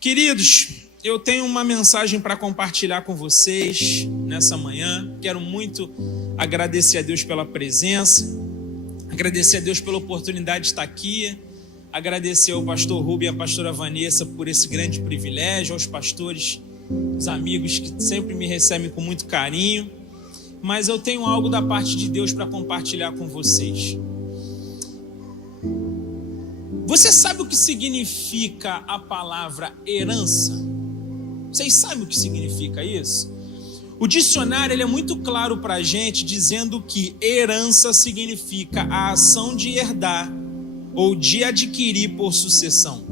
Queridos, eu tenho uma mensagem para compartilhar com vocês nessa manhã. Quero muito agradecer a Deus pela presença, agradecer a Deus pela oportunidade de estar aqui, agradecer ao pastor Rubem e à pastora Vanessa por esse grande privilégio, aos pastores, os amigos que sempre me recebem com muito carinho. Mas eu tenho algo da parte de Deus para compartilhar com vocês. Você sabe o que significa a palavra herança? Vocês sabem o que significa isso? O dicionário ele é muito claro para a gente, dizendo que herança significa a ação de herdar ou de adquirir por sucessão.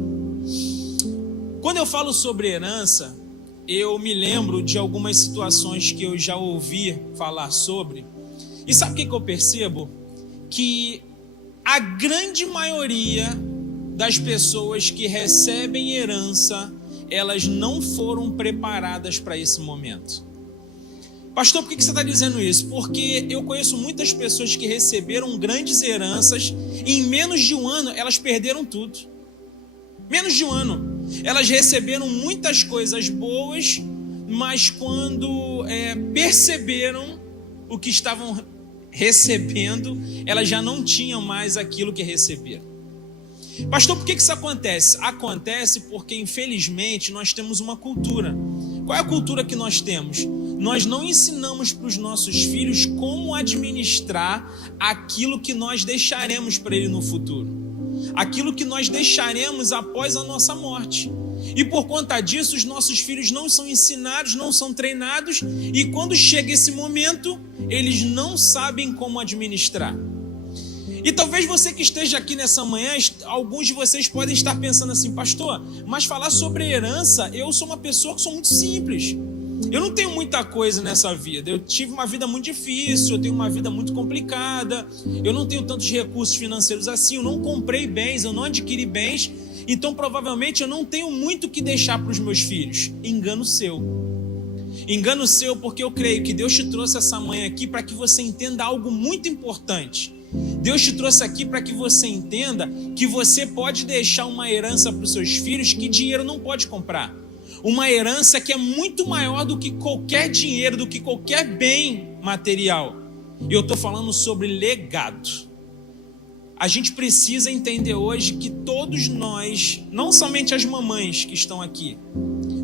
Quando eu falo sobre herança, eu me lembro de algumas situações que eu já ouvi falar sobre. E sabe o que eu percebo? Que a grande maioria das pessoas que recebem herança, elas não foram preparadas para esse momento. Pastor, por que você está dizendo isso? Porque eu conheço muitas pessoas que receberam grandes heranças e em menos de um ano elas perderam tudo. Menos de um ano. Elas receberam muitas coisas boas, mas quando perceberam o que estavam recebendo, elas já não tinham mais aquilo que receberam. Pastor, por que isso acontece? Acontece porque, infelizmente, nós temos uma cultura. Qual é a cultura que nós temos? Nós não ensinamos para os nossos filhos como administrar aquilo que nós deixaremos para ele no futuro. Aquilo que nós deixaremos após a nossa morte. E por conta disso, os nossos filhos não são ensinados, não são treinados, e quando chega esse momento, eles não sabem como administrar. E talvez você que esteja aqui nessa manhã, alguns de vocês podem estar pensando assim: pastor, mas falar sobre herança, eu sou uma pessoa que sou muito simples. Eu não tenho muita coisa nessa vida. Eu tive uma vida muito difícil, eu tenho uma vida muito complicada, eu não tenho tantos recursos financeiros assim, eu não comprei bens, eu não adquiri bens, então provavelmente eu não tenho muito o que deixar para os meus filhos. Engano seu. Engano seu, porque eu creio que Deus te trouxe essa manhã aqui para que você entenda algo muito importante. Deus te trouxe aqui para que você entenda que você pode deixar uma herança para os seus filhos que dinheiro não pode comprar. Uma herança que é muito maior do que qualquer dinheiro, do que qualquer bem material. E eu estou falando sobre legado. A gente precisa entender hoje que todos nós, não somente as mamães que estão aqui,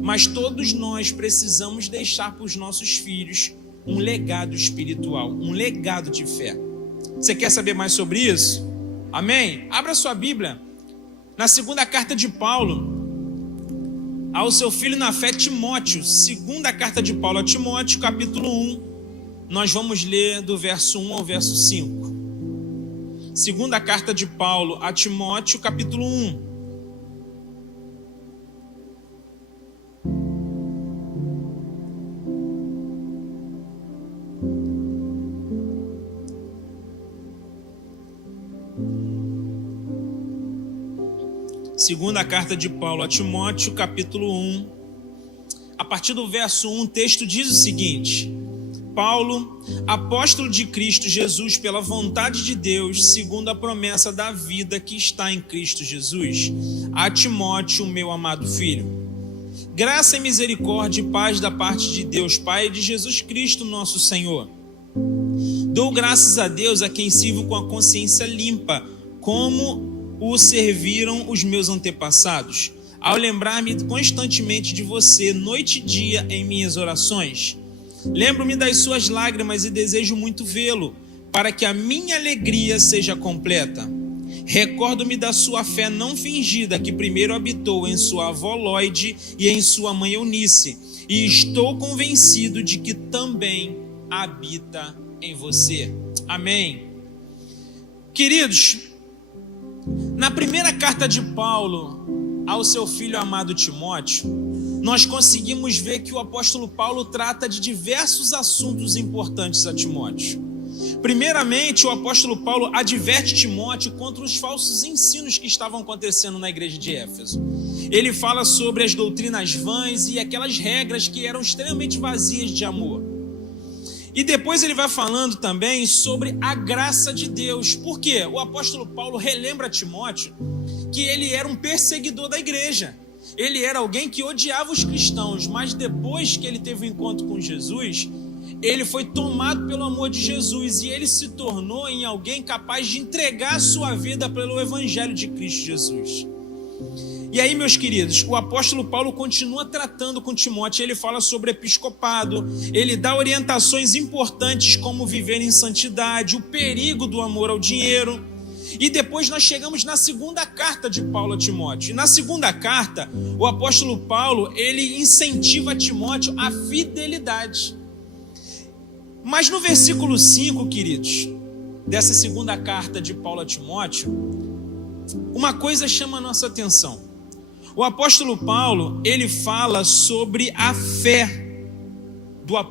mas todos nós precisamos deixar para os nossos filhos um legado espiritual, um legado de fé. Você quer saber mais sobre isso? Amém? Abra sua Bíblia na segunda carta de Paulo ao seu filho na fé, Timóteo. Segunda carta de Paulo a Timóteo, capítulo 1. Nós vamos ler do verso 1 ao verso 5. Segunda carta de Paulo a Timóteo, capítulo 1. Segunda carta de Paulo a Timóteo, capítulo 1. A partir do verso 1, o texto diz o seguinte: Paulo, apóstolo de Cristo Jesus, pela vontade de Deus, segundo a promessa da vida que está em Cristo Jesus, a Timóteo, meu amado filho. Graça e misericórdia e paz da parte de Deus, Pai, e de Jesus Cristo, nosso Senhor. Dou graças a Deus a quem sirvo com a consciência limpa, como o serviram os meus antepassados, ao lembrar-me constantemente de você, noite e dia, em minhas orações. Lembro-me das suas lágrimas e desejo muito vê-lo, para que a minha alegria seja completa. Recordo-me da sua fé não fingida, que primeiro habitou em sua avó Lóide e em sua mãe Eunice, e estou convencido de que também habita em você. Amém. Queridos, na primeira carta de Paulo ao seu filho amado Timóteo, nós conseguimos ver que o apóstolo Paulo trata de diversos assuntos importantes a Timóteo. Primeiramente, o apóstolo Paulo adverte Timóteo contra os falsos ensinos que estavam acontecendo na igreja de Éfeso. Ele fala sobre as doutrinas vãs e aquelas regras que eram extremamente vazias de amor. E depois ele vai falando também sobre a graça de Deus. Por quê? O apóstolo Paulo relembra a Timóteo que ele era um perseguidor da igreja. ele era alguém que odiava os cristãos, mas depois que ele teve um encontro com Jesus, ele foi tomado pelo amor de Jesus e ele se tornou em alguém capaz de entregar a sua vida pelo evangelho de Cristo Jesus. E aí, meus queridos, o apóstolo Paulo continua tratando com Timóteo, ele fala sobre episcopado, ele dá orientações importantes como viver em santidade, o perigo do amor ao dinheiro. E depois nós chegamos na segunda carta de Paulo a Timóteo. E na segunda carta, o apóstolo Paulo, ele incentiva Timóteo à fidelidade. Mas no versículo 5, queridos, dessa segunda carta de Paulo a Timóteo, uma coisa chama a nossa atenção. O apóstolo Paulo, ele fala sobre a fé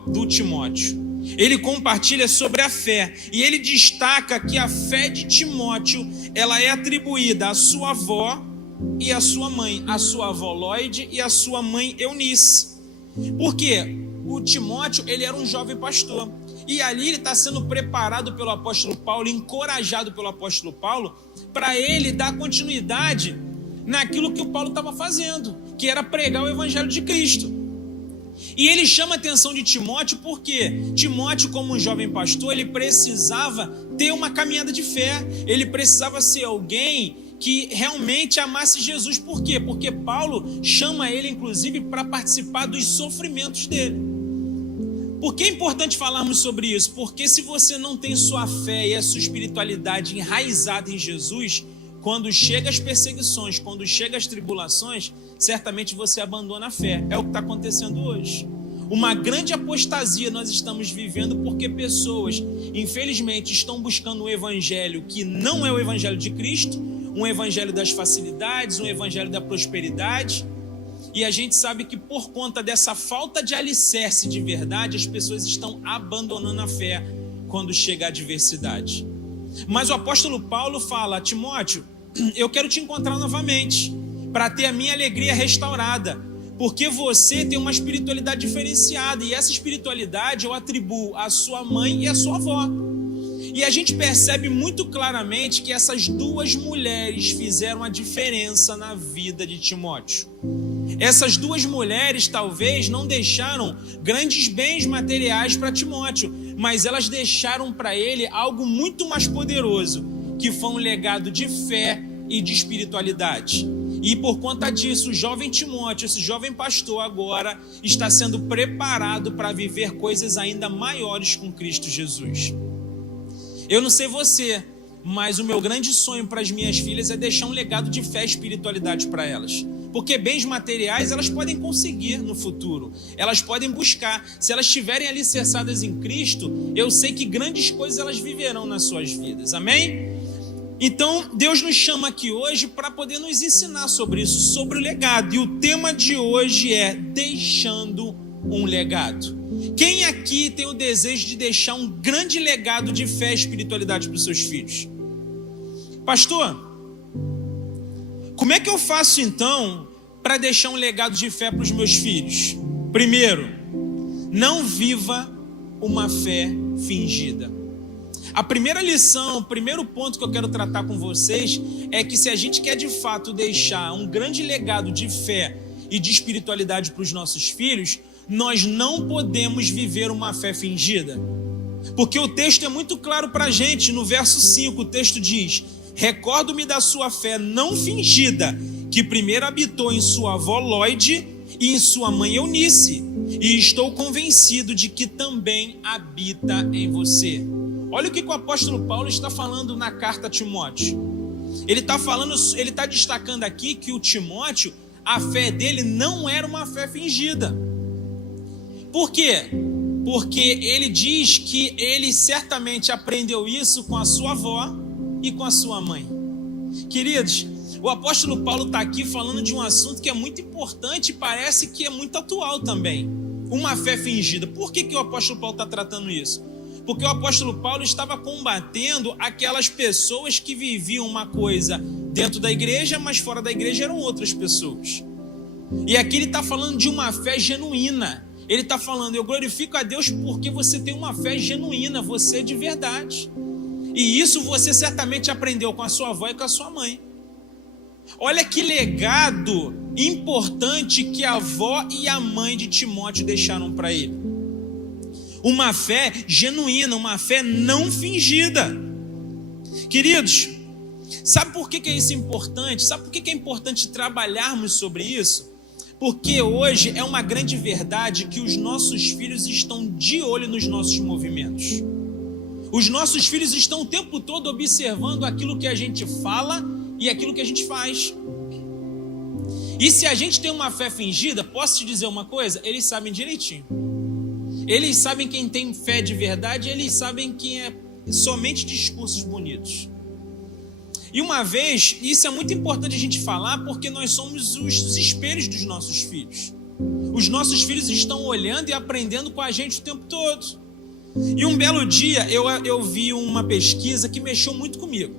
do Timóteo. Ele compartilha sobre a fé e ele destaca que a fé de Timóteo, ela é atribuída à sua avó e à sua mãe, a sua avó Lóide e a sua mãe Eunice. Por quê? O Timóteo, ele era um jovem pastor. E ali ele está sendo preparado pelo apóstolo Paulo, encorajado pelo apóstolo Paulo, para ele dar continuidade naquilo que o Paulo estava fazendo, que era pregar o evangelho de Cristo. E ele chama a atenção de Timóteo porque Timóteo, como um jovem pastor, ele precisava ter uma caminhada de fé, ele precisava ser alguém que realmente amasse Jesus. Por quê? Porque Paulo chama ele, inclusive, para participar dos sofrimentos dele. Por que é importante falarmos sobre isso? Porque se você não tem sua fé e a sua espiritualidade enraizada em Jesus, quando chegam as perseguições, quando chegam as tribulações, certamente você abandona a fé. É o que está acontecendo hoje. Uma grande apostasia nós estamos vivendo porque pessoas, infelizmente, estão buscando um evangelho que não é o evangelho de Cristo, um evangelho das facilidades, um evangelho da prosperidade. E a gente sabe que por conta dessa falta de alicerce de verdade, as pessoas estão abandonando a fé quando chega a adversidade. Mas o apóstolo Paulo fala: Timóteo, eu quero te encontrar novamente, para ter a minha alegria restaurada, porque você tem uma espiritualidade diferenciada, e essa espiritualidade eu atribuo à sua mãe e à sua avó. E a gente percebe muito claramente que essas duas mulheres fizeram a diferença na vida de Timóteo. Essas duas mulheres talvez não deixaram grandes bens materiais para Timóteo, mas elas deixaram para ele algo muito mais poderoso, que foi um legado de fé e de espiritualidade. E por conta disso, o jovem Timóteo, esse jovem pastor agora, está sendo preparado para viver coisas ainda maiores com Cristo Jesus. Eu não sei você, mas o meu grande sonho para as minhas filhas é deixar um legado de fé e espiritualidade para elas. Porque bens materiais elas podem conseguir no futuro, elas podem buscar. Se elas estiverem alicerçadas em Cristo, eu sei que grandes coisas elas viverão nas suas vidas, amém? Então Deus nos chama aqui hoje para poder nos ensinar sobre isso, sobre o legado. E o tema de hoje é deixando um legado. Quem aqui tem o desejo de deixar um grande legado de fé e espiritualidade para os seus filhos? Pastor, como é que eu faço então para deixar um legado de fé para os meus filhos? Primeiro, não viva uma fé fingida. A primeira lição, o primeiro ponto que eu quero tratar com vocês é que se a gente quer de fato deixar um grande legado de fé e de espiritualidade para os nossos filhos, nós não podemos viver uma fé fingida. Porque o texto é muito claro para a gente. No verso 5 o texto diz: recordo-me da sua fé não fingida, que primeiro habitou em sua avó Lóide e em sua mãe Eunice, e estou convencido de que também habita em você. Olha o que o apóstolo Paulo está falando na carta a Timóteo. Ele está destacando aqui que o Timóteo, a fé dele não era uma fé fingida. Por quê? Porque ele diz que ele certamente aprendeu isso com a sua avó e com a sua mãe. Queridos, o apóstolo Paulo está aqui falando de um assunto que é muito importante e parece que é muito atual também. Uma fé fingida. Por que o apóstolo Paulo está tratando isso? Porque o apóstolo Paulo estava combatendo aquelas pessoas que viviam uma coisa dentro da igreja, mas fora da igreja eram outras pessoas. E aqui ele está falando de uma fé genuína. Ele está falando: eu glorifico a Deus porque você tem uma fé genuína, você é de verdade. E isso você certamente aprendeu com a sua avó e com a sua mãe. Olha que legado importante que a avó e a mãe de Timóteo deixaram para ele. Uma fé genuína, uma fé não fingida. Queridos, sabe por que é isso importante? Sabe por que é importante trabalharmos sobre isso? Porque hoje é uma grande verdade que os nossos filhos estão de olho nos nossos movimentos. Os nossos filhos estão o tempo todo observando aquilo que a gente fala e aquilo que a gente faz. E se a gente tem uma fé fingida, posso te dizer uma coisa? Eles sabem direitinho. Eles sabem quem tem fé de verdade, eles sabem quem é somente discursos bonitos. E uma vez, isso é muito importante a gente falar, porque nós somos os espelhos dos nossos filhos. Os nossos filhos estão olhando e aprendendo com a gente o tempo todo. E um belo dia eu vi uma pesquisa que mexeu muito comigo.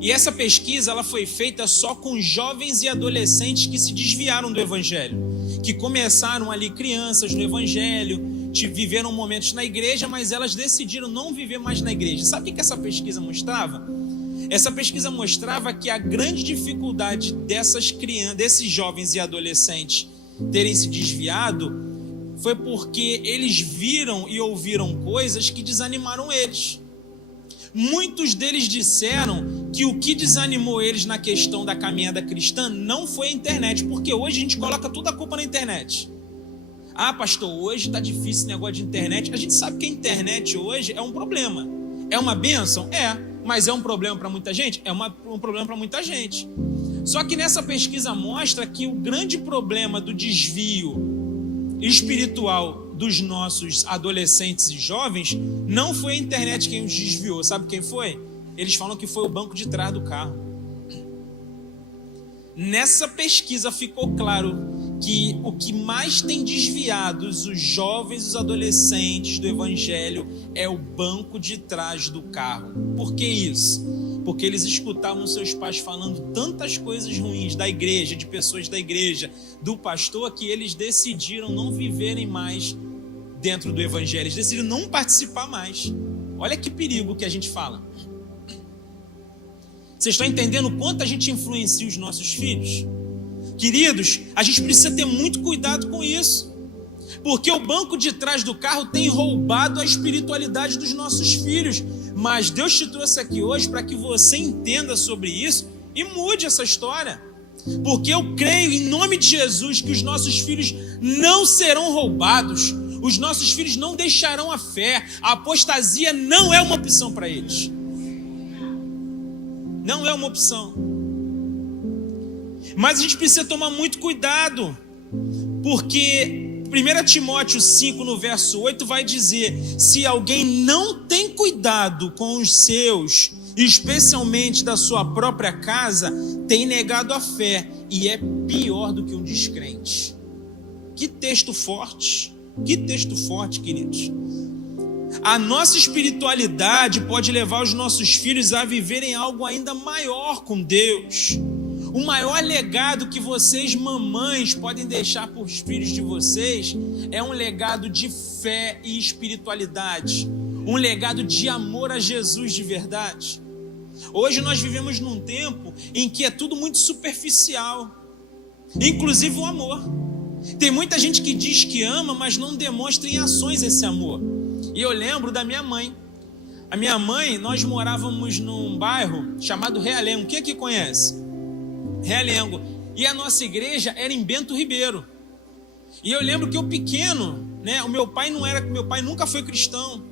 E essa pesquisa ela foi feita só com jovens e adolescentes que se desviaram do Evangelho, que começaram ali crianças no Evangelho, viveram momentos na igreja, mas elas decidiram não viver mais na igreja. Sabe o que essa pesquisa mostrava? Essa pesquisa mostrava que a grande dificuldade dessas crianças, desses jovens e adolescentes terem se desviado foi porque eles viram e ouviram coisas que desanimaram eles. Muitos deles disseram que o que desanimou eles na questão da caminhada cristã não foi a internet, porque hoje a gente coloca toda a culpa na internet. Ah, pastor, hoje está difícil esse negócio de internet. A gente sabe que a internet hoje é um problema. É uma bênção? É. Mas é um problema para muita gente? É um problema para muita gente. Só que nessa pesquisa mostra que o grande problema do desvio espiritual dos nossos adolescentes e jovens não foi a internet quem os desviou. Sabe quem foi? Eles falam que foi o banco de trás do carro. Nessa pesquisa ficou claro que o que mais tem desviado os jovens e os adolescentes do Evangelho é o banco de trás do carro. Por que isso? Porque eles escutavam seus pais falando tantas coisas ruins da igreja, de pessoas da igreja, do pastor, que eles decidiram não viverem mais dentro do Evangelho. Eles decidiram não participar mais. Olha que perigo que a gente fala. Vocês estão entendendo quanto a gente influencia os nossos filhos? Queridos, a gente precisa ter muito cuidado com isso, porque o banco de trás do carro tem roubado a espiritualidade dos nossos filhos. Mas Deus te trouxe aqui hoje para que você entenda sobre isso e mude essa história, porque eu creio em nome de Jesus que os nossos filhos não serão roubados, os nossos filhos não deixarão a fé, a apostasia não é uma opção para eles. Não é uma opção. Mas a gente precisa tomar muito cuidado, porque 1 Timóteo 5, no verso 8, vai dizer: se alguém não tem cuidado com os seus, especialmente da sua própria casa, tem negado a fé e é pior do que um descrente. Que texto forte, queridos. A nossa espiritualidade pode levar os nossos filhos a viverem algo ainda maior com Deus. O maior legado que vocês, mamães, podem deixar para os filhos de vocês é um legado de fé e espiritualidade, um legado de amor a Jesus de verdade. Hoje nós vivemos num tempo em que é tudo muito superficial, inclusive o amor. Tem muita gente que diz que ama, mas não demonstra em ações esse amor. E eu lembro da minha mãe. A minha mãe, nós morávamos num bairro chamado Realengo. Quem aqui conhece? Realengo. E a nossa igreja era em Bento Ribeiro. E eu lembro que eu pequeno, né, meu pai nunca foi cristão.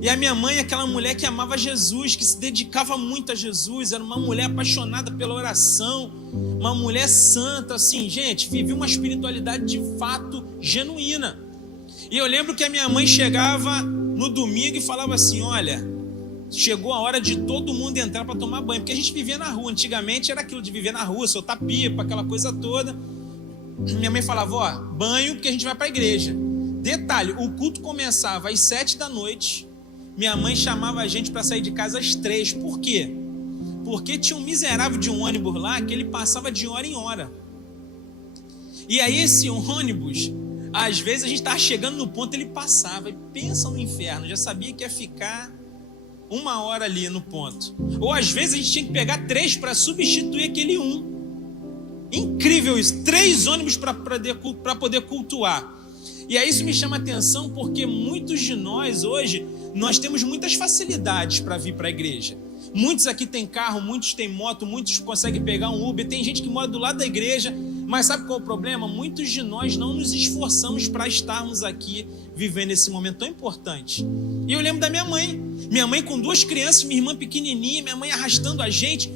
E a minha mãe, aquela mulher que amava Jesus, que se dedicava muito a Jesus, era uma mulher apaixonada pela oração, uma mulher santa, assim, gente, vivia uma espiritualidade de fato genuína. E eu lembro que a minha mãe chegava no domingo e falava assim: olha, chegou a hora de todo mundo entrar para tomar banho, porque a gente vivia na rua. Antigamente era aquilo de viver na rua, soltar pipa, aquela coisa toda. Minha mãe falava: ó, banho, porque a gente vai para a igreja. Detalhe, o culto começava às 7 da noite. Minha mãe chamava a gente para sair de casa às 3. Por quê? Porque tinha um miserável de um ônibus lá que ele passava de hora em hora. E aí esse ônibus, às vezes a gente estava chegando no ponto, ele passava. E pensa no inferno, já sabia que ia ficar 1 hora ali no ponto. Ou às vezes a gente tinha que pegar 3 para substituir aquele 1. Incrível isso, 3 ônibus para poder cultuar. E aí isso me chama a atenção porque muitos de nós hoje, nós temos muitas facilidades para vir para a igreja. Muitos aqui têm carro, muitos têm moto, muitos conseguem pegar um Uber, tem gente que mora do lado da igreja, mas sabe qual é o problema? Muitos de nós não nos esforçamos para estarmos aqui vivendo esse momento tão importante. E eu lembro da minha mãe com 2 crianças, minha irmã pequenininha, minha mãe arrastando a gente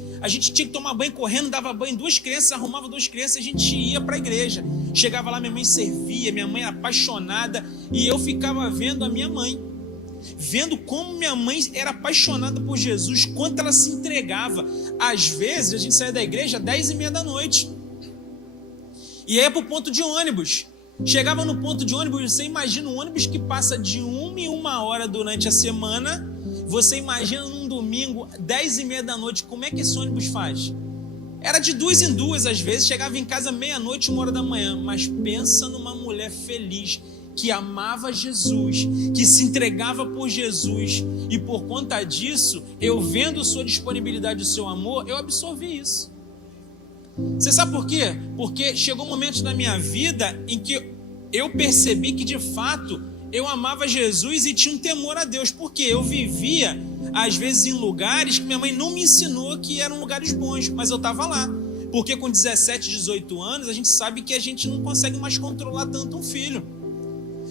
tinha que tomar banho correndo, dava banho em 2 crianças, arrumava 2 crianças, a gente ia para a igreja. Chegava lá, minha mãe servia, minha mãe era apaixonada, e eu ficava vendo a minha mãe, vendo como minha mãe era apaixonada por Jesus, quanto ela se entregava. Às vezes a gente saía da igreja às 10h30 da noite e ia para o ponto de ônibus. Chegava no ponto de ônibus, você imagina um ônibus que passa de 1 em 1 hora durante a semana. Você imagina num domingo, 10h30 da noite, como é que esse ônibus faz? Era de 2 em 2 às vezes, chegava em casa meia-noite, 1 hora da manhã. Mas pensa numa mulher feliz, que amava Jesus, que se entregava por Jesus. E por conta disso, eu vendo sua disponibilidade e o seu amor, eu absorvi isso. Você sabe por quê? Porque chegou um momento na minha vida em que eu percebi que de fato eu amava Jesus e tinha um temor a Deus. Porque eu vivia, às vezes, em lugares que minha mãe não me ensinou que eram lugares bons, mas eu estava lá. Porque com 17, 18 anos, a gente sabe que a gente não consegue mais controlar tanto um filho.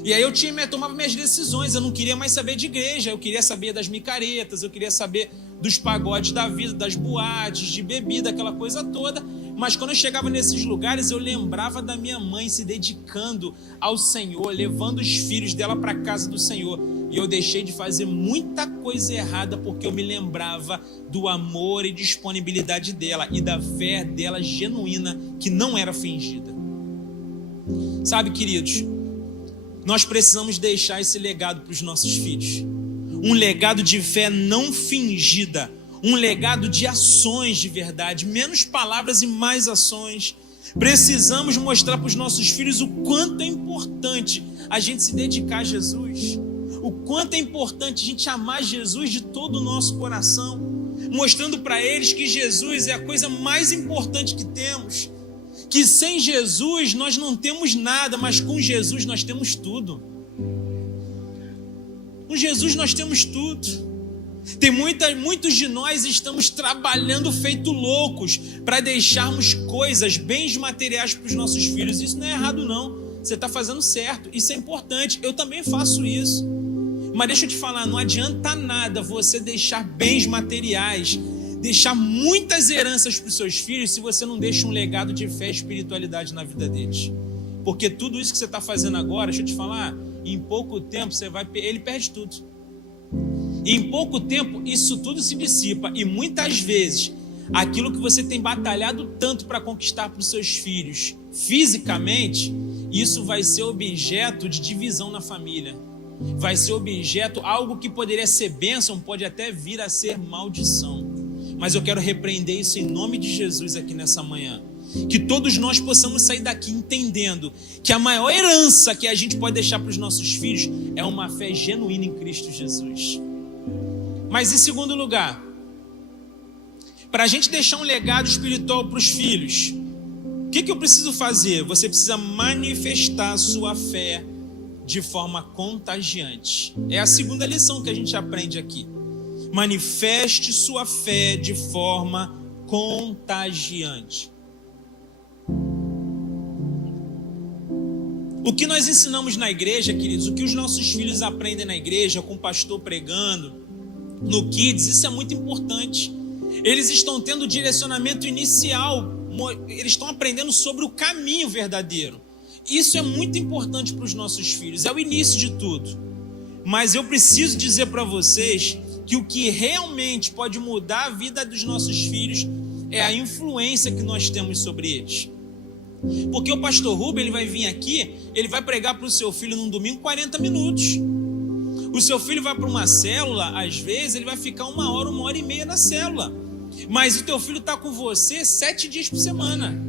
E aí eu tomava minhas decisões, eu não queria mais saber de igreja, eu queria saber das micaretas, eu queria saber dos pagodes da vida, das boates, de bebida, aquela coisa toda. Mas quando eu chegava nesses lugares, eu lembrava da minha mãe se dedicando ao Senhor, levando os filhos dela para a casa do Senhor. E eu deixei de fazer muita coisa errada porque eu me lembrava do amor e disponibilidade dela e da fé dela genuína, que não era fingida. Sabe, queridos, nós precisamos deixar esse legado para os nossos filhos. Um legado de fé não fingida. Um legado de ações de verdade. Menos palavras e mais ações. Precisamos mostrar para os nossos filhos o quanto é importante a gente se dedicar a Jesus. O quanto é importante a gente amar Jesus de todo o nosso coração. Mostrando para eles que Jesus é a coisa mais importante que temos. Que sem Jesus nós não temos nada, mas com Jesus nós temos tudo. Com Jesus nós temos tudo. Muitos de nós estamos trabalhando feito loucos para deixarmos coisas, bens materiais para os nossos filhos. Isso não é errado não, você está fazendo certo, isso é importante, eu também faço isso. Mas deixa eu te falar, não adianta nada você deixar bens materiais, deixar muitas heranças para os seus filhos se você não deixa um legado de fé e espiritualidade na vida deles. Porque tudo isso que você está fazendo agora, deixa eu te falar, em pouco tempo ele perde tudo. E em pouco tempo isso tudo se dissipa. E muitas vezes aquilo que você tem batalhado tanto para conquistar para os seus filhos fisicamente, isso vai ser objeto de divisão na família. Vai ser objeto, algo que poderia ser bênção, pode até vir a ser maldição. Mas eu quero repreender isso em nome de Jesus aqui nessa manhã. Que todos nós possamos sair daqui entendendo que a maior herança que a gente pode deixar para os nossos filhos é uma fé genuína em Cristo Jesus. Mas em segundo lugar, para a gente deixar um legado espiritual para os filhos, o que eu preciso fazer? Você precisa manifestar a sua fé de forma contagiante. É a segunda lição que a gente aprende aqui. Manifeste sua fé de forma contagiante. O que nós ensinamos na igreja, queridos, o que os nossos filhos aprendem na igreja, com o pastor pregando, no Kids, isso é muito importante. Eles estão tendo direcionamento inicial, eles estão aprendendo sobre o caminho verdadeiro. Isso é muito importante para os nossos filhos, é o início de tudo. Mas eu preciso dizer para vocês que o que realmente pode mudar a vida dos nossos filhos é a influência que nós temos sobre eles. Porque o pastor Rubem, ele vai vir aqui, ele vai pregar para o seu filho num domingo 40 minutos. O seu filho vai para uma célula, às vezes ele vai ficar 1 hora, 1h30 na célula. Mas o teu filho está com você 7 dias por semana,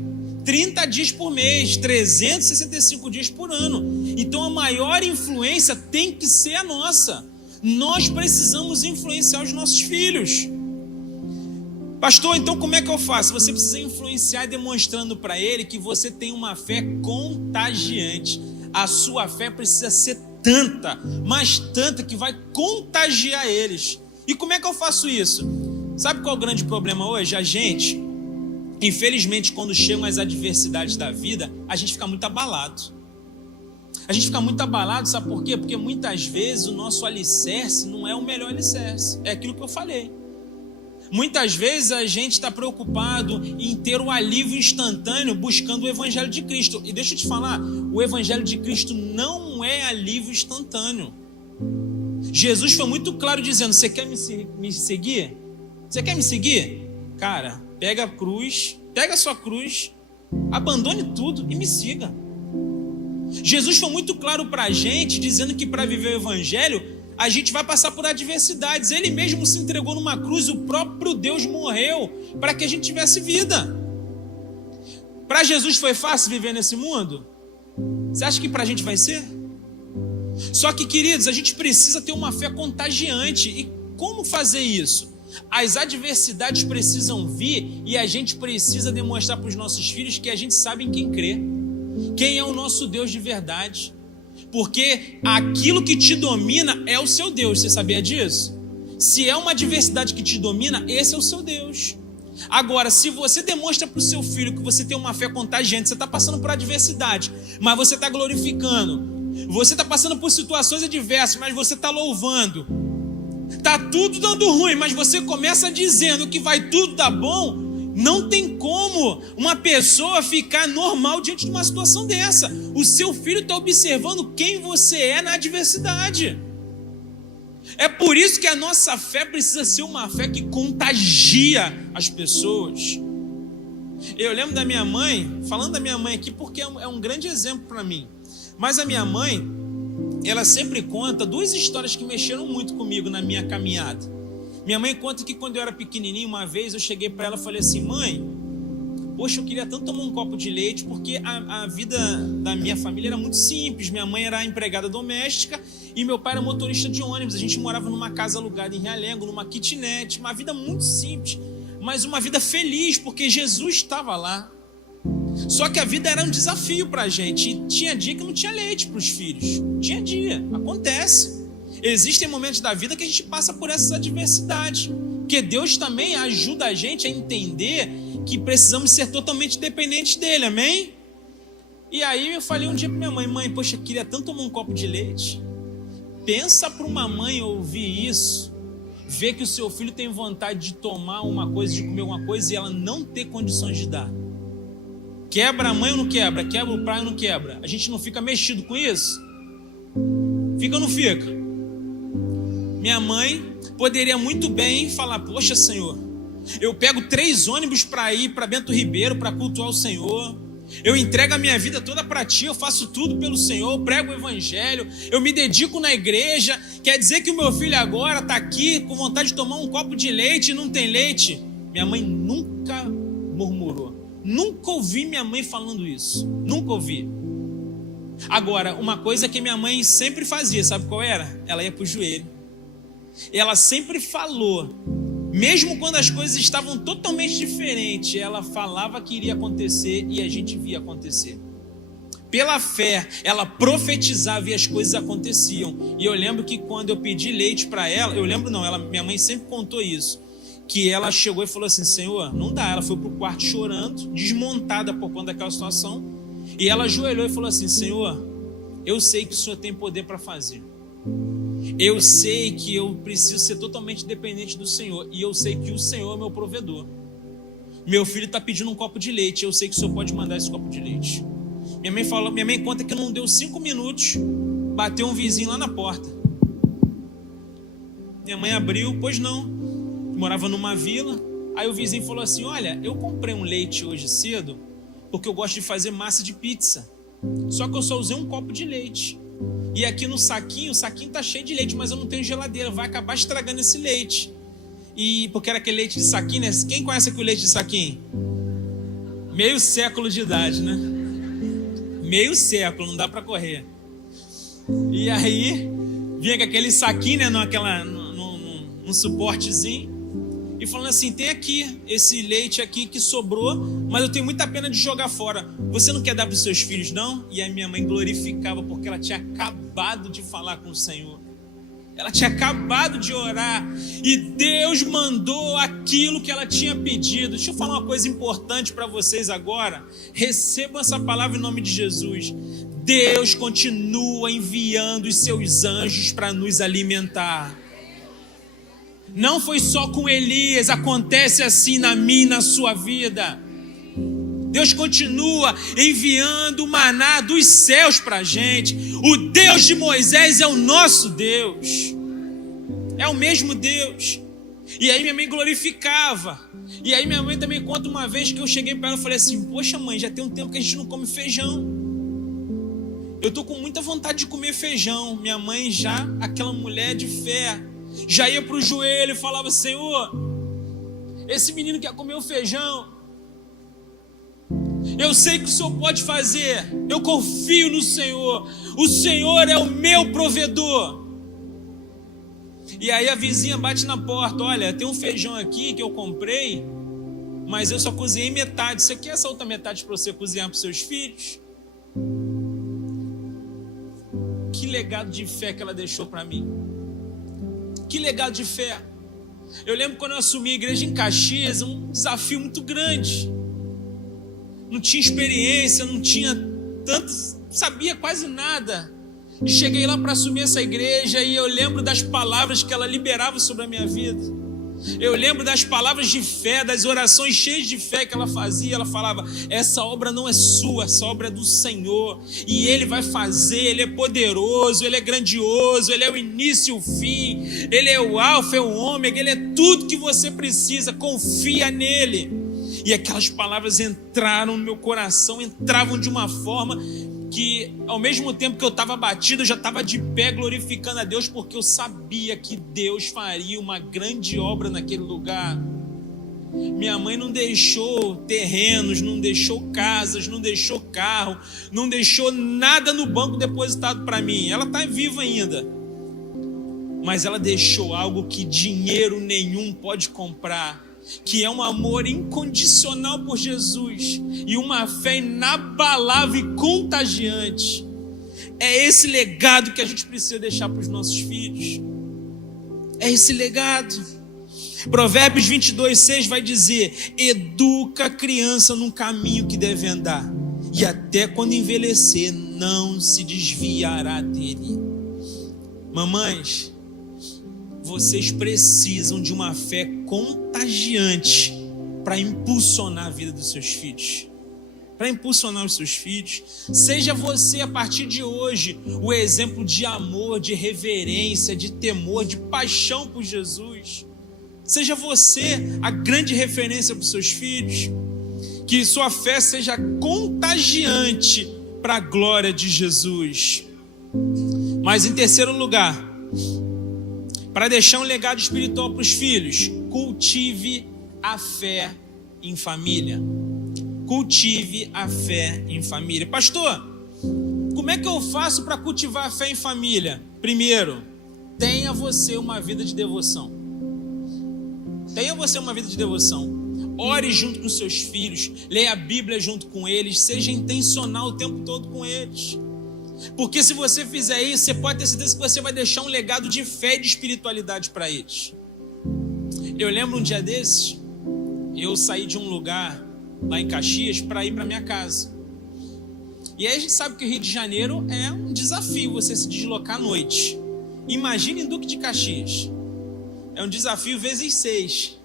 30 dias por mês, 365 dias por ano. Então a maior influência tem que ser a nossa. Nós precisamos influenciar os nossos filhos. Pastor, então como é que eu faço? Você precisa influenciar demonstrando para ele que você tem uma fé contagiante. A sua fé precisa ser tanta, mas tanta, que vai contagiar eles. E como é que eu faço isso? Sabe qual é o grande problema hoje? A gente, infelizmente, quando chegam as adversidades da vida, a gente fica muito abalado. A gente fica muito abalado, sabe por quê? Porque muitas vezes o nosso alicerce não é o melhor alicerce. É aquilo que eu falei. Muitas vezes a gente está preocupado em ter o alívio instantâneo buscando o Evangelho de Cristo. E deixa eu te falar, o Evangelho de Cristo não é alívio instantâneo. Jesus foi muito claro dizendo: você quer me seguir? Você quer me seguir? Cara, pega a sua cruz, abandone tudo e me siga. Jesus foi muito claro para a gente, dizendo que para viver o Evangelho, a gente vai passar por adversidades. Ele mesmo se entregou numa cruz, o próprio Deus morreu para que a gente tivesse vida. Para Jesus foi fácil viver nesse mundo? Você acha que para a gente vai ser? Só que, queridos, a gente precisa ter uma fé contagiante. E como fazer isso? As adversidades precisam vir e a gente precisa demonstrar para os nossos filhos que a gente sabe em quem crê, quem é o nosso Deus de verdade. Porque aquilo que te domina é o seu Deus, você sabia disso? Se é uma adversidade que te domina, esse é o seu Deus. Agora, se você demonstra para o seu filho que você tem uma fé contagiante, você está passando por adversidade, mas você está glorificando, você está passando por situações adversas, mas você está louvando, está tudo dando ruim, mas você começa dizendo que vai tudo dar bom. Não tem como uma pessoa ficar normal diante de uma situação dessa. O seu filho está observando quem você é na adversidade. É por isso que a nossa fé precisa ser uma fé que contagia as pessoas. Eu lembro da minha mãe, falando da minha mãe aqui porque é um grande exemplo para mim. Mas a minha mãe, ela sempre conta duas histórias que mexeram muito comigo na minha caminhada. Minha mãe conta que quando eu era pequenininho, uma vez eu cheguei para ela e falei assim: mãe, poxa, eu queria tanto tomar um copo de leite, porque a vida da minha família era muito simples. Minha mãe era empregada doméstica e meu pai era motorista de ônibus. A gente morava numa casa alugada em Realengo, numa kitnet, uma vida muito simples, mas uma vida feliz, porque Jesus estava lá. Só que a vida era um desafio para a gente, e tinha dia que não tinha leite para os filhos. Tinha dia, acontece. Existem momentos da vida que a gente passa por essas adversidades, porque Deus também ajuda a gente a entender que precisamos ser totalmente dependentes dele, amém? E aí eu falei um dia para minha mãe: mãe, poxa, queria tanto tomar um copo de leite. Pensa para uma mãe ouvir isso, ver que o seu filho tem vontade de tomar uma coisa, de comer uma coisa, e ela não ter condições de dar. Quebra a mãe ou não quebra? Quebra o pai ou não quebra? A gente não fica mexido com isso? Fica ou não fica? Minha mãe poderia muito bem falar: poxa, Senhor, eu pego 3 ônibus para ir para Bento Ribeiro para cultuar o Senhor, eu entrego a minha vida toda para Ti, eu faço tudo pelo Senhor, eu prego o Evangelho, eu me dedico na igreja. Quer dizer que o meu filho agora está aqui com vontade de tomar um copo de leite e não tem leite? Minha mãe nunca murmurou, nunca ouvi minha mãe falando isso, nunca ouvi. Agora, uma coisa que minha mãe sempre fazia, sabe qual era? Ela ia para o joelho. Ela sempre falou, mesmo quando as coisas estavam totalmente diferentes, ela falava que iria acontecer e a gente via acontecer. Pela fé, ela profetizava e as coisas aconteciam. E eu lembro que quando eu pedi leite para ela, minha mãe sempre contou isso, que ela chegou e falou assim: Senhor, não dá. Ela foi para o quarto chorando, desmontada por conta daquela situação, e ela ajoelhou e falou assim: Senhor, eu sei que o Senhor tem poder para fazer. Eu sei que eu preciso ser totalmente dependente do Senhor, e eu sei que o Senhor é meu provedor. Meu filho está pedindo um copo de leite, eu sei que o Senhor pode mandar esse copo de leite. Minha mãe conta que não deu 5 minutos, bateu um vizinho lá na porta. Minha mãe abriu, pois não, morava numa vila. Aí o vizinho falou assim: olha, eu comprei um leite hoje cedo, porque eu gosto de fazer massa de pizza, só que eu só usei um copo de leite. E aqui no saquinho, o saquinho tá cheio de leite, mas eu não tenho geladeira, vai acabar estragando esse leite. E porque era aquele leite de saquinho, né? Quem conhece aqui o leite de saquinho? Meio século de idade, né? Meio século, não dá para correr. E aí vinha com aquele saquinho, né, num suportezinho, e falando assim: tem aqui esse leite aqui que sobrou, mas eu tenho muita pena de jogar fora. Você não quer dar para os seus filhos, não? E a minha mãe glorificava, porque ela tinha acabado de falar com o Senhor. Ela tinha acabado de orar e Deus mandou aquilo que ela tinha pedido. Deixa eu falar uma coisa importante para vocês agora. Recebam essa palavra em nome de Jesus. Deus continua enviando os seus anjos para nos alimentar. Não foi só com Elias, acontece assim na minha e na sua vida. Deus continua enviando o maná dos céus para a gente. O Deus de Moisés é o nosso Deus. É o mesmo Deus. E aí minha mãe glorificava. E aí minha mãe também conta uma vez que eu cheguei para ela e falei assim: poxa mãe, já tem um tempo que a gente não come feijão. Eu estou com muita vontade de comer feijão. Minha mãe já, aquela mulher de fé, já ia para o joelho e falava: Senhor, esse menino quer comer o feijão. Eu sei que o Senhor pode fazer. Eu confio no Senhor. O Senhor é o meu provedor. E aí a vizinha bate na porta: olha, tem um feijão aqui que eu comprei, mas eu só cozinhei metade. Você quer essa outra metade para você cozinhar para os seus filhos? Que legado de fé que ela deixou para mim. Que legado de fé. Eu lembro quando eu assumi a igreja em Caxias, um desafio muito grande. Não tinha experiência, não tinha tanto, não sabia quase nada. E cheguei lá para assumir essa igreja e eu lembro das palavras que ela liberava sobre a minha vida. Eu lembro das palavras de fé, das orações cheias de fé que ela fazia. Ela falava: essa obra não é sua, essa obra é do Senhor. E Ele vai fazer, Ele é poderoso, Ele é grandioso, Ele é o início e o fim. Ele é o alfa, é o ômega, Ele é tudo que você precisa, confia nele. E aquelas palavras entraram no meu coração, entravam de uma forma que, ao mesmo tempo que eu estava abatido, eu já estava de pé glorificando a Deus, porque eu sabia que Deus faria uma grande obra naquele lugar. Minha mãe não deixou terrenos, não deixou casas, não deixou carro, não deixou nada no banco depositado para mim. Ela está viva ainda, mas ela deixou algo que dinheiro nenhum pode comprar, que é um amor incondicional por Jesus e uma fé inabalável e contagiante. É esse legado que a gente precisa deixar para os nossos filhos. É esse legado. Provérbios 22:6 vai dizer: educa a criança num caminho que deve andar, e até quando envelhecer não se desviará dele. Mamães, vocês precisam de uma fé contagiante para impulsionar a vida dos seus filhos. Para impulsionar os seus filhos. Seja você, a partir de hoje, o exemplo de amor, de reverência, de temor, de paixão por Jesus. Seja você a grande referência para os seus filhos. Que sua fé seja contagiante para a glória de Jesus. Mas em terceiro lugar, para deixar um legado espiritual para os filhos, cultive a fé em família. Cultive a fé em família. Pastor, como é que eu faço para cultivar a fé em família? Primeiro, tenha você uma vida de devoção. Tenha você uma vida de devoção. Ore junto com seus filhos, leia a Bíblia junto com eles, seja intencional o tempo todo com eles. Porque se você fizer isso, você pode ter certeza que você vai deixar um legado de fé e de espiritualidade para eles. Eu lembro um dia desses, eu saí de um lugar lá em Caxias para ir para minha casa. E aí a gente sabe que o Rio de Janeiro é um desafio você se deslocar à noite. Imagine em Duque de Caxias. É um desafio vezes 6.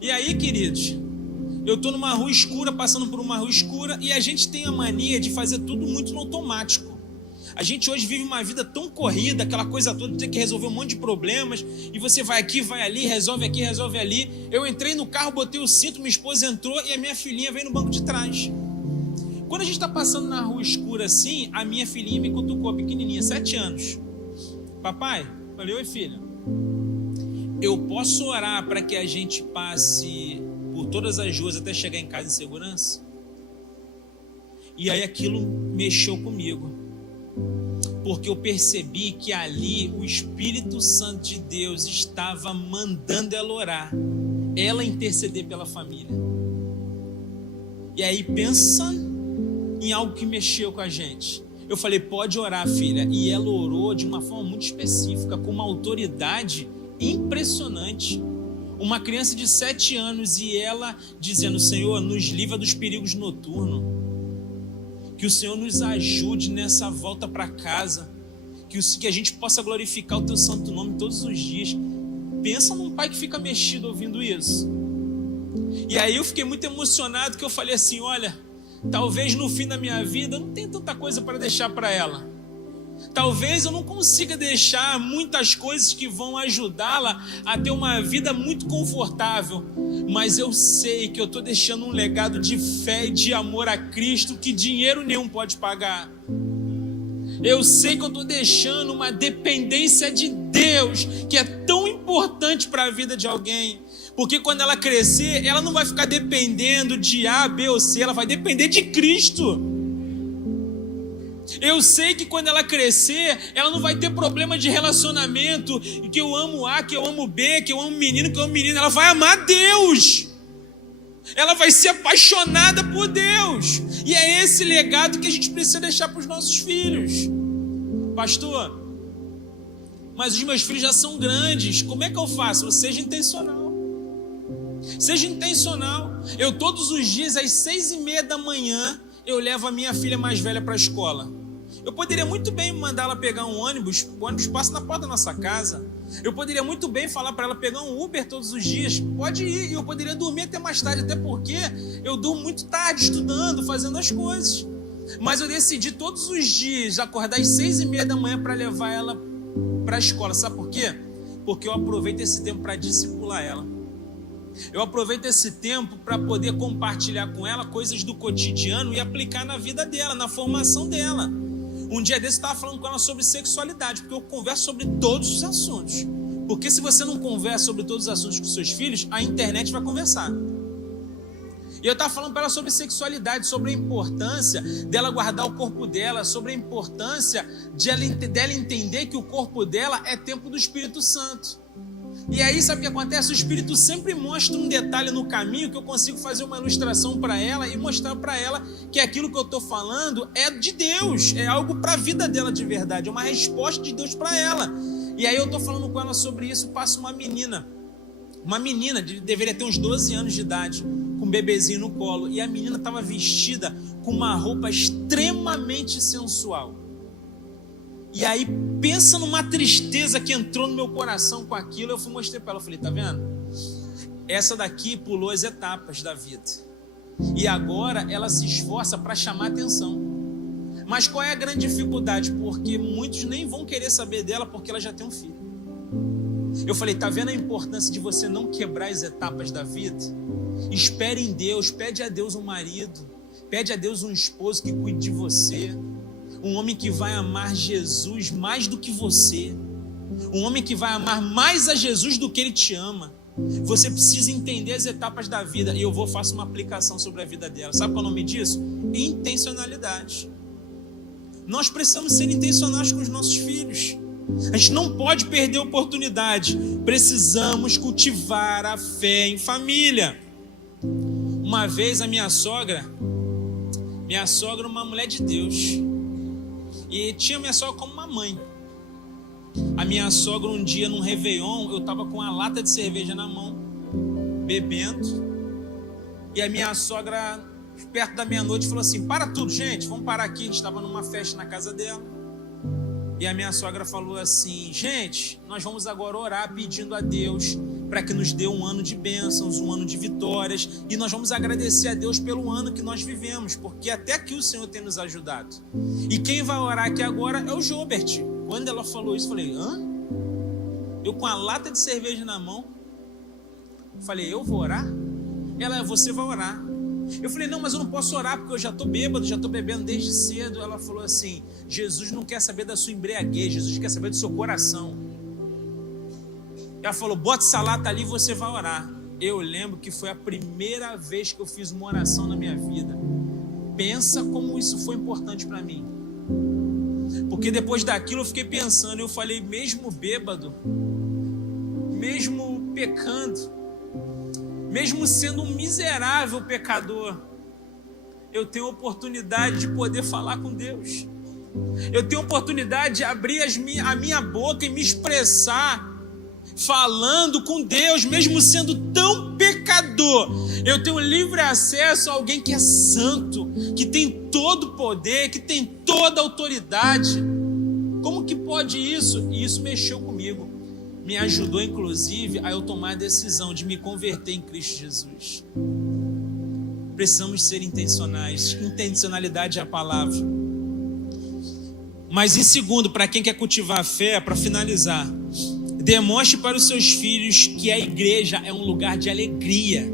E aí, queridos, eu estou numa rua escura, passando por uma rua escura, e a gente tem a mania de fazer tudo muito no automático. A gente hoje vive uma vida tão corrida, aquela coisa toda de ter que resolver um monte de problemas, e você vai aqui, vai ali, resolve aqui, resolve ali. Eu entrei no carro, botei o cinto, minha esposa entrou e a minha filhinha veio no banco de trás. Quando a gente está passando na rua escura assim, a minha filhinha me cutucou, pequenininha, 7 anos. Papai, falei: oi filha, eu posso orar para que a gente passe por todas as ruas até chegar em casa em segurança? E aí aquilo mexeu comigo. porque eu percebi que ali o Espírito Santo de Deus estava mandando ela orar, ela interceder pela família. E aí pensa em algo que mexeu com a gente. Eu falei, pode orar, filha. E ela orou de uma forma muito específica, com uma autoridade impressionante. Uma criança de 7 anos e ela dizendo, Senhor, nos livra dos perigos noturnos. Que o Senhor nos ajude nessa volta para casa. Que a gente possa glorificar o teu santo nome todos os dias. Pensa num pai que fica mexido ouvindo isso. E aí eu fiquei muito emocionado, que eu falei assim, olha, talvez no fim da minha vida eu não tenha tanta coisa para deixar para ela. Talvez eu não consiga deixar muitas coisas que vão ajudá-la a ter uma vida muito confortável. Mas eu sei que eu estou deixando um legado de fé e de amor a Cristo que dinheiro nenhum pode pagar. Eu sei que eu estou deixando uma dependência de Deus que é tão importante para a vida de alguém. Porque quando ela crescer, ela não vai ficar dependendo de A, B ou C, ela vai depender de Cristo. Eu sei que quando ela crescer, ela não vai ter problema de relacionamento, que eu amo A, que eu amo B, que eu amo menino, que eu amo menina. Ela vai amar Deus. Ela vai ser apaixonada por Deus. E é esse legado que a gente precisa deixar para os nossos filhos. Pastor, mas os meus filhos já são grandes. Como é que eu faço? Seja intencional. Seja intencional. Eu todos os dias às 6h30 da manhã eu levo a minha filha mais velha para a escola. Eu poderia muito bem mandar ela pegar um ônibus, o ônibus passa na porta da nossa casa. Eu poderia muito bem falar para ela pegar um Uber todos os dias. Pode ir, e eu poderia dormir até mais tarde, até porque eu durmo muito tarde estudando, fazendo as coisas. Mas eu decidi todos os dias acordar às 6h30 da manhã para levar ela para a escola. Sabe por quê? Porque eu aproveito esse tempo para discipular ela. Eu aproveito esse tempo para poder compartilhar com ela coisas do cotidiano e aplicar na vida dela, na formação dela. Um dia desse eu estava falando com ela sobre sexualidade, porque eu converso sobre todos os assuntos. Porque se você não conversa sobre todos os assuntos com seus filhos, a internet vai conversar. E eu estava falando para ela sobre sexualidade, sobre a importância dela guardar o corpo dela, sobre a importância dela entender que o corpo dela é templo do Espírito Santo. E aí, sabe o que acontece? O Espírito sempre mostra um detalhe no caminho que eu consigo fazer uma ilustração para ela e mostrar para ela que aquilo que eu estou falando é de Deus, é algo para a vida dela de verdade, é uma resposta de Deus para ela. E aí eu estou falando com ela sobre isso, passa uma menina, deveria ter uns 12 anos de idade, com um bebezinho no colo, e a menina estava vestida com uma roupa extremamente sensual. E aí, pensa numa tristeza que entrou no meu coração com aquilo. Eu fui mostrar para ela, eu falei, tá vendo? Essa daqui pulou as etapas da vida. E agora ela se esforça para chamar atenção. Mas qual é a grande dificuldade? Porque muitos nem vão querer saber dela porque ela já tem um filho. Eu falei, tá vendo a importância de você não quebrar as etapas da vida? Espere em Deus, pede a Deus um marido, pede a Deus um esposo que cuide de você. Um homem que vai amar Jesus mais do que você. Um homem que vai amar mais a Jesus do que Ele te ama. Você precisa entender as etapas da vida. E eu faço uma aplicação sobre a vida dela. Sabe qual é o nome disso? Intencionalidade. Nós precisamos ser intencionais com os nossos filhos. A gente não pode perder a oportunidade. Precisamos cultivar a fé em família. Uma vez a minha sogra é uma mulher de Deus. E tinha minha sogra como uma mãe. A minha sogra, um dia num Réveillon, eu estava com uma lata de cerveja na mão, bebendo. E a minha sogra, perto da meia-noite, falou assim, para tudo, gente, vamos parar aqui. A gente estava numa festa na casa dela. E a minha sogra falou assim, gente, nós vamos agora orar pedindo a Deus para que nos dê um ano de bênçãos, um ano de vitórias. E nós vamos agradecer a Deus pelo ano que nós vivemos, porque até aqui o Senhor tem nos ajudado. E quem vai orar aqui agora é o Jobert. Quando ela falou isso, eu falei, hã? Eu com a lata de cerveja na mão, falei, eu vou orar? Ela, você vai orar. Eu falei, não, mas eu não posso orar porque eu já estou bêbado, já estou bebendo desde cedo. Ela falou assim, Jesus não quer saber da sua embriaguez, Jesus quer saber do seu coração. Ela falou, bota essa lata ali e você vai orar. Eu lembro que foi a primeira vez que eu fiz uma oração na minha vida. Pensa como isso foi importante para mim. Porque depois daquilo eu fiquei pensando, eu falei, mesmo bêbado, mesmo pecando, mesmo sendo um miserável pecador, eu tenho oportunidade de poder falar com Deus. Eu tenho oportunidade de abrir a minha boca e me expressar falando com Deus, mesmo sendo tão pecador. Eu tenho livre acesso a alguém que é santo, que tem todo o poder, que tem toda a autoridade. Como que pode isso? E isso mexeu comigo. Me ajudou, inclusive, a eu tomar a decisão de me converter em Cristo Jesus. Precisamos ser intencionais. Intencionalidade é a palavra. Mas em segundo, para quem quer cultivar a fé, para finalizar, demonstre para os seus filhos que a igreja é um lugar de alegria.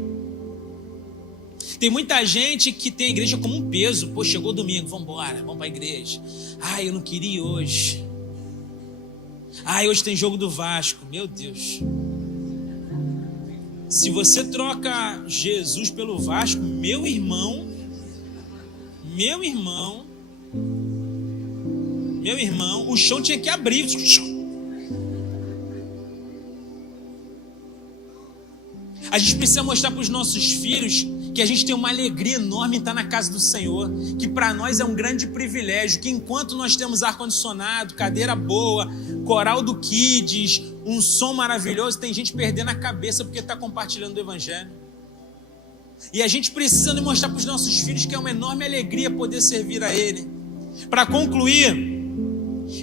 Tem muita gente que tem a igreja como um peso. Pô, chegou domingo, vamos embora, vamos para a igreja. Eu não queria ir hoje. Hoje tem jogo do Vasco. Meu Deus. Se você troca Jesus pelo Vasco, meu irmão, o chão tinha que abrir. A gente precisa mostrar para os nossos filhos que a gente tem uma alegria enorme em estar na casa do Senhor, que para nós é um grande privilégio, que enquanto nós temos ar-condicionado, cadeira boa, coral do Kids, um som maravilhoso, tem gente perdendo a cabeça porque está compartilhando o Evangelho. E a gente precisa mostrar para os nossos filhos que é uma enorme alegria poder servir a Ele. Para concluir,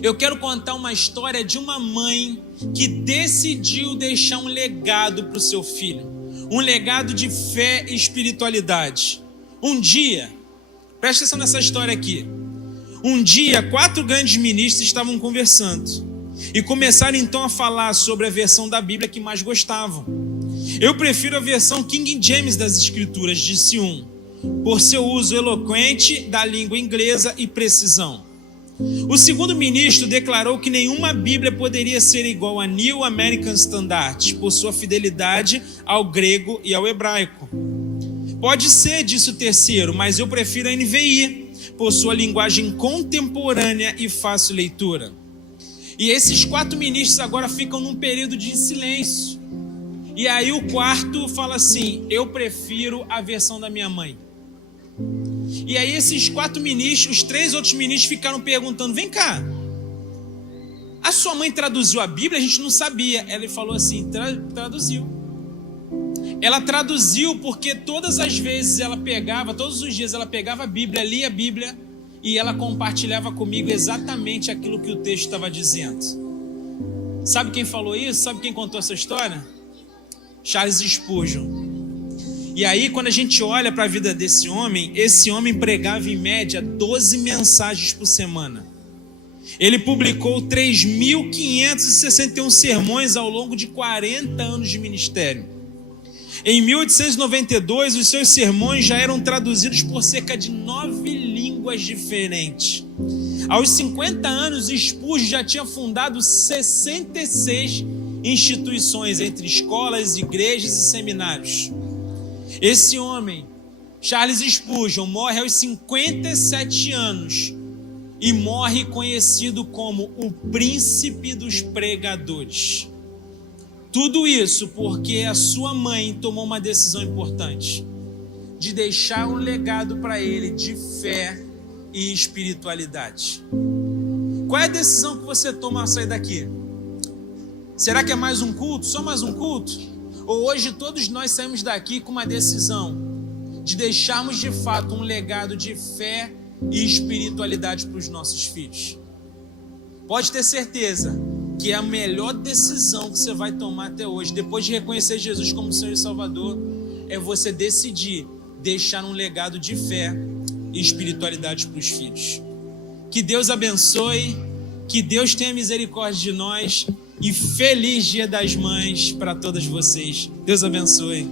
eu quero contar uma história de uma mãe que decidiu deixar um legado para o seu filho. Um legado de fé e espiritualidade. Um dia, presta atenção nessa história aqui. Um dia, 4 grandes ministros estavam conversando e começaram então a falar sobre a versão da Bíblia que mais gostavam. Eu prefiro a versão King James das Escrituras, disse um, por seu uso eloquente da língua inglesa e precisão. O segundo ministro declarou que nenhuma Bíblia poderia ser igual a New American Standard, por sua fidelidade ao grego e ao hebraico. Pode ser, disse o terceiro, mas eu prefiro a NVI, por sua linguagem contemporânea e fácil leitura. E esses 4 ministros agora ficam num período de silêncio. E aí o quarto fala assim, eu prefiro a versão da minha mãe. E aí esses 4 ministros, os 3 outros ministros ficaram perguntando, vem cá, a sua mãe traduziu a Bíblia? A gente não sabia. Ela falou assim, traduziu. Ela traduziu porque todas as vezes ela pegava, todos os dias ela pegava a Bíblia, lia a Bíblia e ela compartilhava comigo exatamente aquilo que o texto estava dizendo. Sabe quem falou isso? Sabe quem contou essa história? Charles Spurgeon. E aí, quando a gente olha para a vida desse homem, esse homem pregava em média 12 mensagens por semana. Ele publicou 3.561 sermões ao longo de 40 anos de ministério. Em 1892, os seus sermões já eram traduzidos por cerca de 9 línguas diferentes. Aos 50 anos, Spurgeon já tinha fundado 66 instituições, entre escolas, igrejas e seminários. Esse homem, Charles Spurgeon, morre aos 57 anos e morre conhecido como o príncipe dos pregadores. Tudo isso porque a sua mãe tomou uma decisão importante, de deixar um legado para ele de fé e espiritualidade. Qual é a decisão que você toma ao sair daqui? Será que é mais um culto? Só mais um culto? Ou hoje todos nós saímos daqui com uma decisão de deixarmos de fato um legado de fé e espiritualidade para os nossos filhos? Pode ter certeza que é a melhor decisão que você vai tomar até hoje, depois de reconhecer Jesus como Senhor e Salvador, é você decidir deixar um legado de fé e espiritualidade para os filhos. Que Deus abençoe, que Deus tenha misericórdia de nós. E feliz Dia das Mães para todas vocês. Deus abençoe.